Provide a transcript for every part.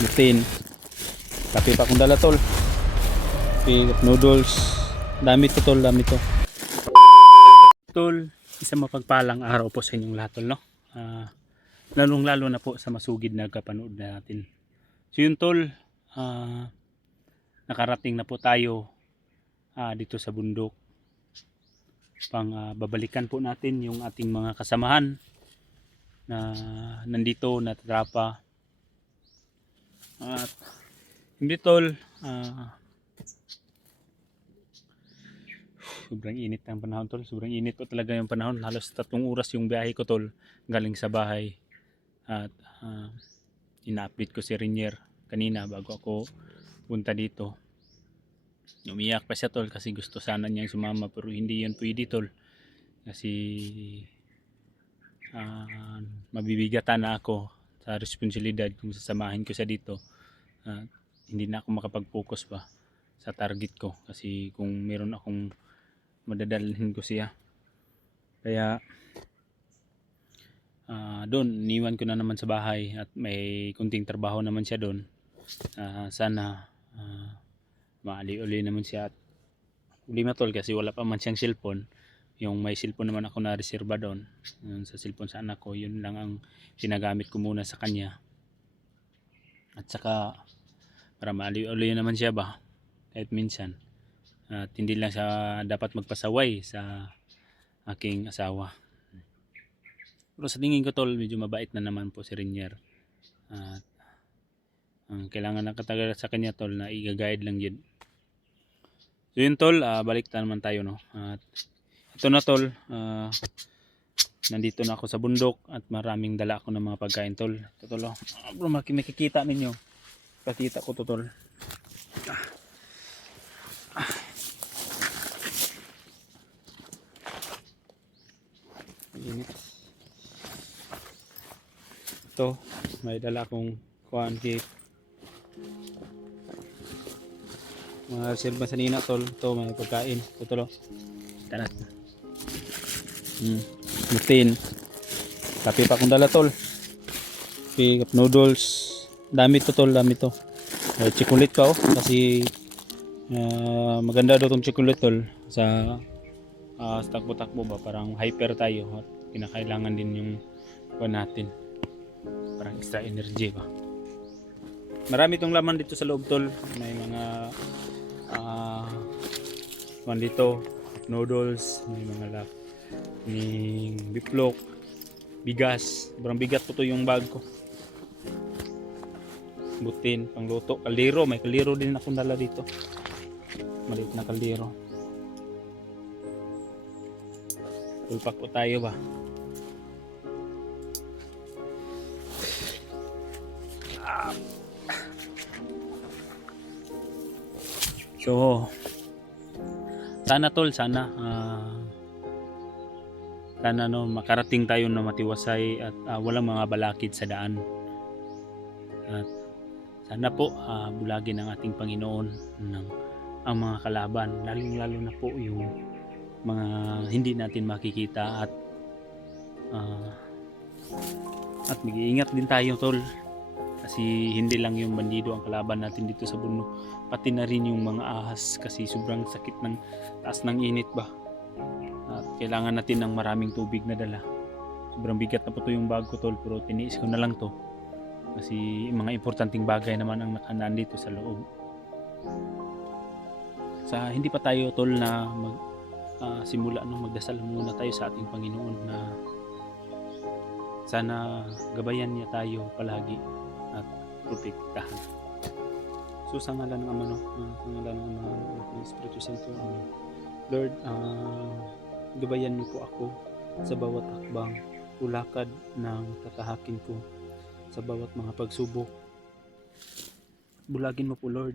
Lutin. Kape pa akong dala tol. Kape, noodles. Dami to tol, dami to. Tol, isang mapagpalang araw po sa inyong lahat tol, no? Lalong lalo na po sa masugid na kapanood natin. So yun tol, nakarating na po tayo dito sa bundok. Babalikan po natin yung ating mga kasamahan na nandito natatrapa. At hindi tol, sobrang init ng panahon tol. Sobrang init po talaga yung panahon. Halos 3 oras yung biyahe ko tol galing sa bahay. At ina-update ko si Renier kanina bago ako punta dito. Umiyak pa siya tol kasi gusto sana niyang sumama pero hindi yun pwede tol. Kasi mabibigatan na ako sa responsibilidad kung sasamahin ko siya dito. Hindi na ako makapag-focus pa sa target ko kasi kung meron akong madadalhin ko siya. Kaya doon iniwan ko na naman sa bahay at may kunting trabaho naman siya doon. Sana maali-uli naman siya at uli matol kasi wala pa man siyang cellphone. Yung may cellphone naman ako na reserva doon sa cellphone sa anak ko, yun lang ang sinagamit ko muna sa kanya. At saka para maali-uli naman siya ba kahit minsan. At hindi lang siya dapat magpasaway sa aking asawa. Pero sa tingin ko tol, medyo mabait na naman po si Renier. At ang kailangan ng katagal sa kanya tol na i-guide lang yun. So yun tol, balik na naman tayo no. At ito na tol, nandito na ako sa bundok at maraming dala ako ng mga pagkain tol. Ito tol, bro, makikita ninyo. Pakita ko to tol. Init. Ito, may dala akong kuhaan cake. Mga reserva sa nina tol. Ito, may pagkain. Ito tol. Tara. Lutin. Kape pa akong dala tol. Kape, noodles. Dami to tol, dami to. Chocolate pa kasi maganda daw tong chocolate tol sa takbo-takbo ba, parang hyper tayo at kinakailangan din yung natin. Parang extra energy ba. Marami tong laman dito sa loob tol. May mga dito, noodles, may mga biplok, bigas. Sobrang bigat po to yung bag ko. Butin, pangluto, kaldero. May kaldero din akong dala dito. Maliit na kaldero. Tulpak po tayo ba. So sana tol, sana no, makarating tayo na matiwasay at walang mga balakid sa daan. At sana po bulagin ng ating Panginoon ang mga kalaban, lalo na po yung mga hindi natin makikita at mag-iingat din tayo tol kasi hindi lang yung bandido ang kalaban natin dito sa bundok, pati na rin yung mga ahas kasi sobrang sakit ng taas ng init ba at kailangan natin ng maraming tubig na dala. Sobrang bigat na po to yung bag ko tol pero tiniis ko na lang to kasi mga importanteng bagay naman ang nakanaan dito sa loob. Sa hindi pa tayo tol na simula magdasal muna tayo sa ating Panginoon na sana gabayan niya tayo palagi at protektahan. So sa ngalan ng Ama sa ngalan ng Ama ng Espiritu Santo, Amen. Lord, gabayan niyo po ako sa bawat hakbang ulakad ng tatahakin ko sa bawat mga pagsubok. Bulagin mo po Lord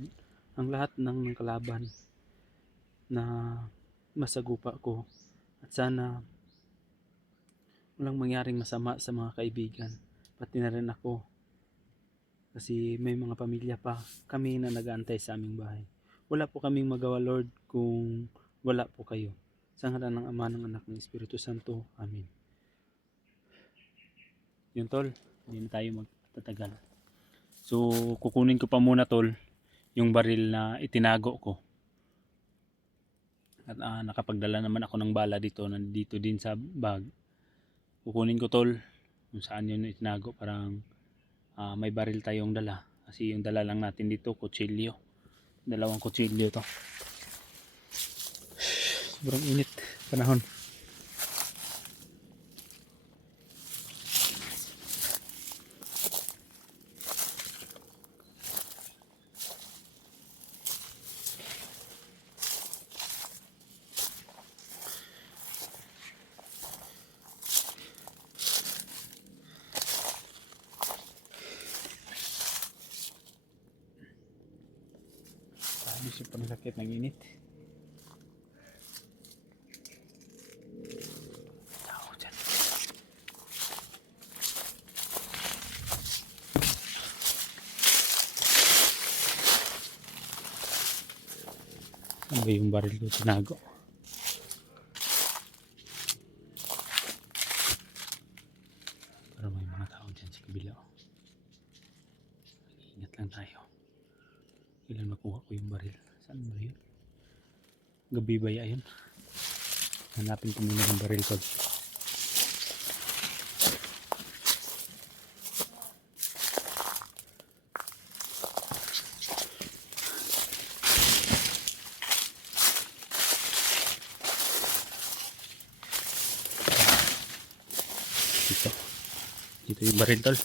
ang lahat ng kalaban na masagupa ko at sana walang mangyaring masama sa mga kaibigan, pati na rin ako kasi may mga pamilya pa kami na nag-aantay sa aming bahay. Wala po kaming magawa Lord kung wala po kayo. Sa ngalan ng Ama, ng Anak, ng Espiritu Santo. Amen. Yun tol, hindi na tayo magtatagal. So kukunin ko pa muna tol yung baril na itinago ko. At nakapagdala naman ako ng bala dito, nandito din sa bag. Kukunin ko tol kung saan yun itinago, parang may baril tayong dala. Kasi yung dala lang natin dito, kutsilyo. Dalawang kutsilyo to. Sobrang init panahon. Sabi siya panlakit ng init. Tao dyan. Ano ba yung baril ko tinago? Pero may mga tao dyan sa kabila. Ingat lang tayo. Kailan makuha ko yung baril? Saan ba yun? Gabi ba yun? Hanapin ko muna yung baril ko. Dito yung baril tol.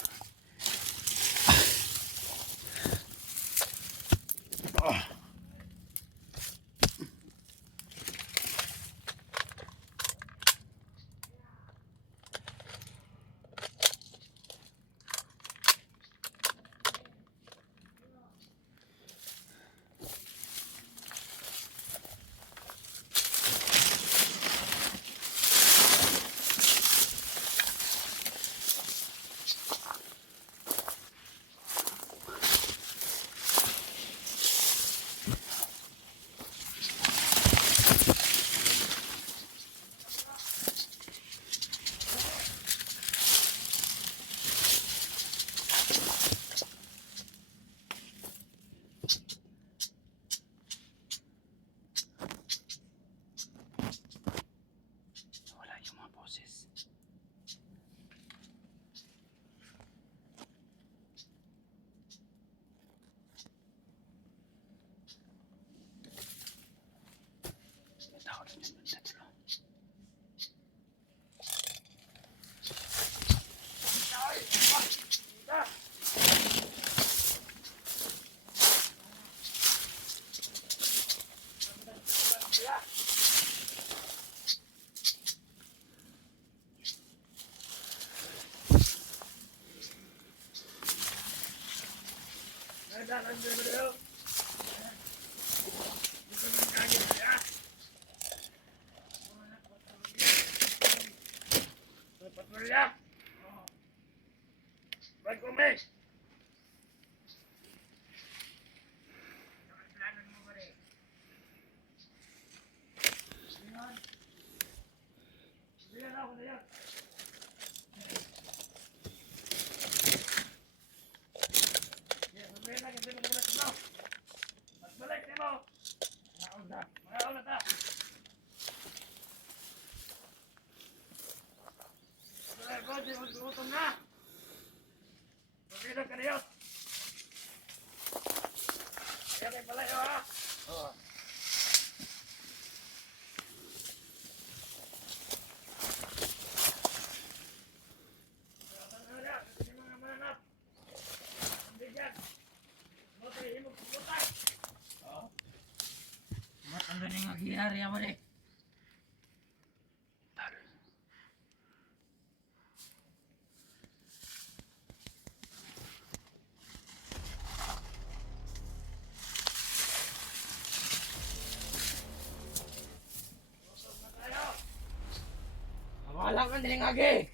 Wala ka din agi.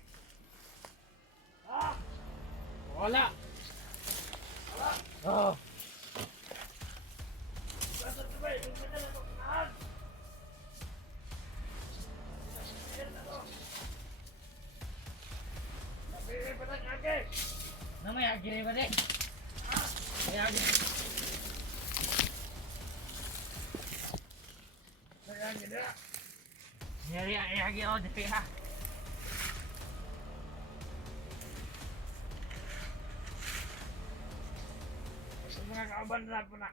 Ha? Wala. Oh. Namanya agi ba din? agi. Ayan, ganda. Nyari agi ako dito ha. Sa mga kauban na po na.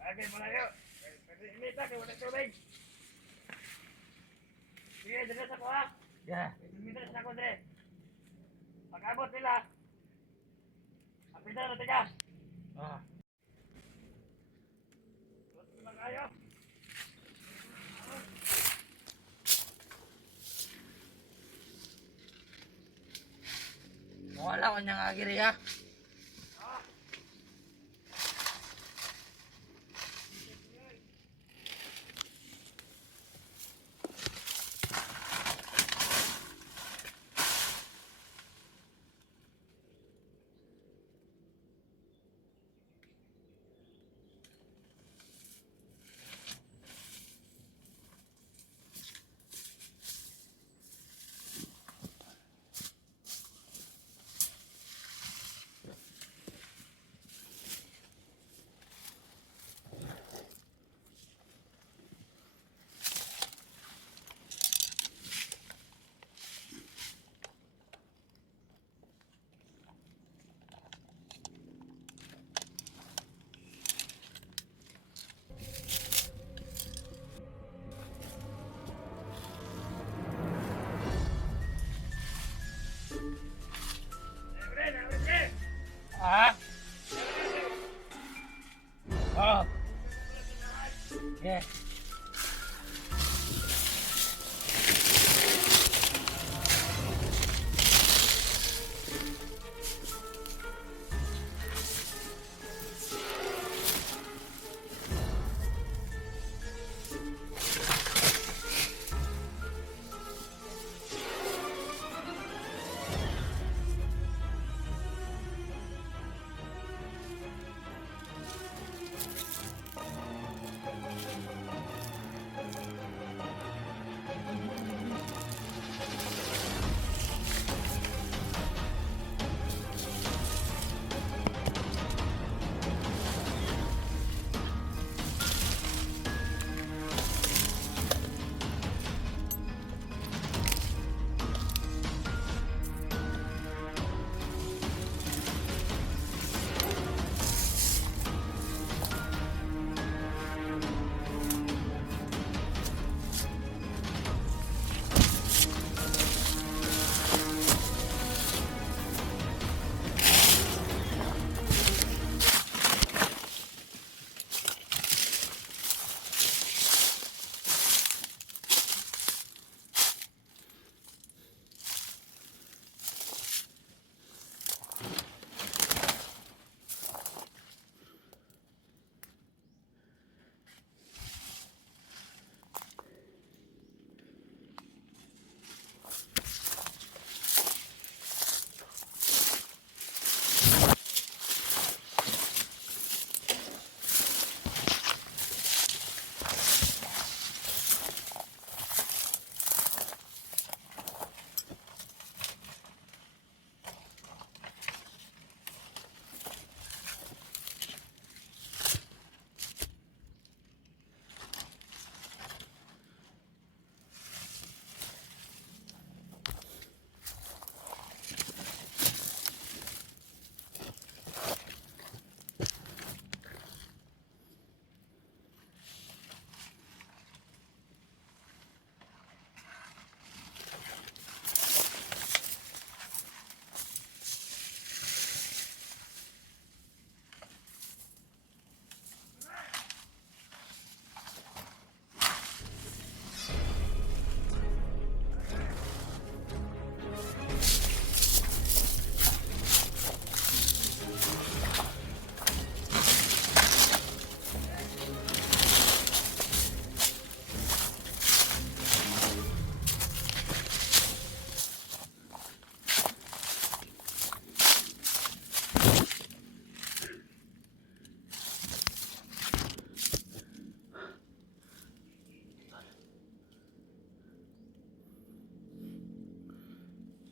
Agay mo na yun. Inita kayo wala tubig. Sige, dito sa ko ha. Yeah. Dito sa ko din. Pag-abot nila. Apita na tiga. Ah. Tulog kayo. Wala ko niyang agiri ha.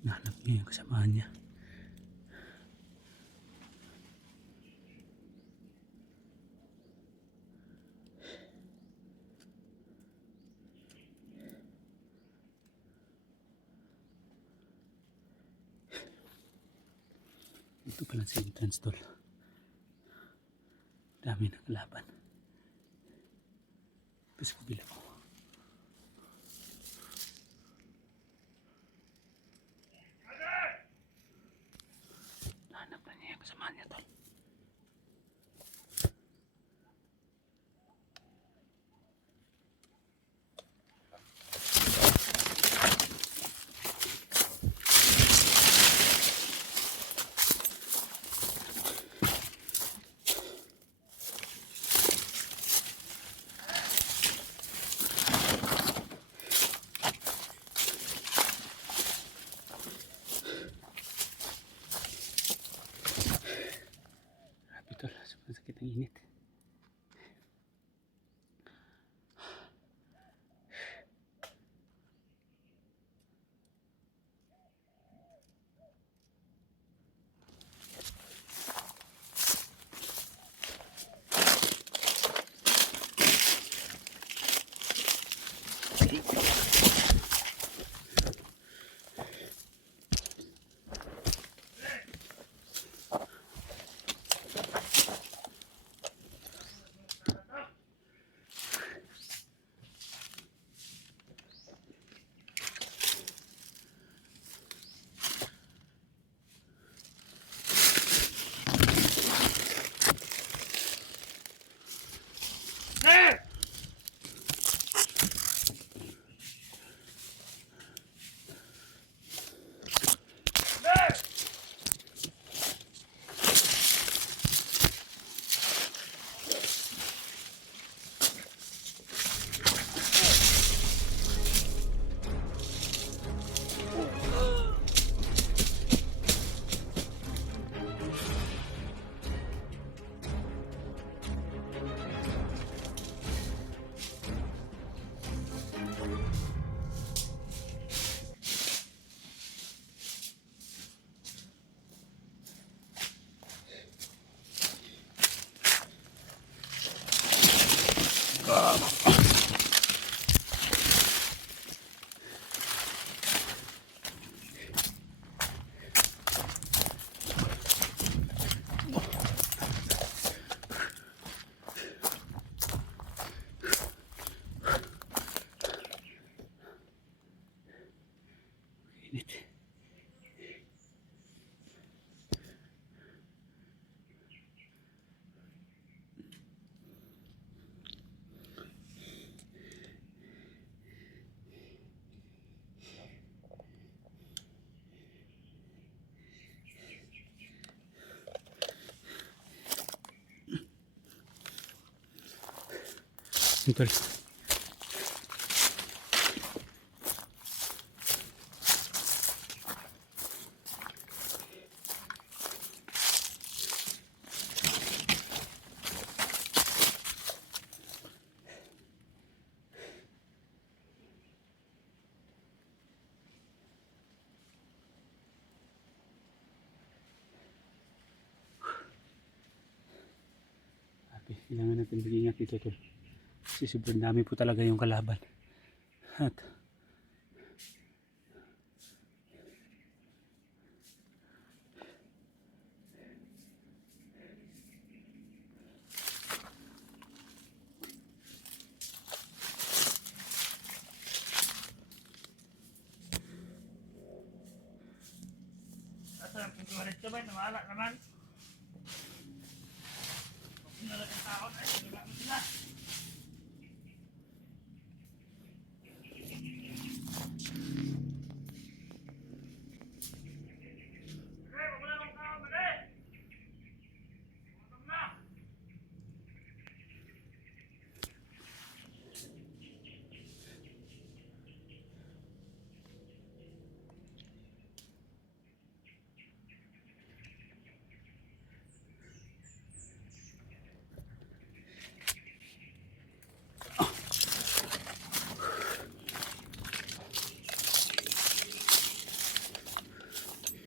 Nahanap niya yung kasamahan niya. Ito pala sa entrance tol. Dami na kalaban. Tapos kabila ko. Nahanap na niya yung kasamahan niya tol. Grabe tol, sobrang sakit ng init. Sir! Sir! Init. Tol. Kailangan natin mag-ingat dito tol. Kasi sobrang dami po talaga yung kalaban. At Asa ang pintuan ito ba? Nawala naman. Pag pinalagyan tao na, hindi ba sila?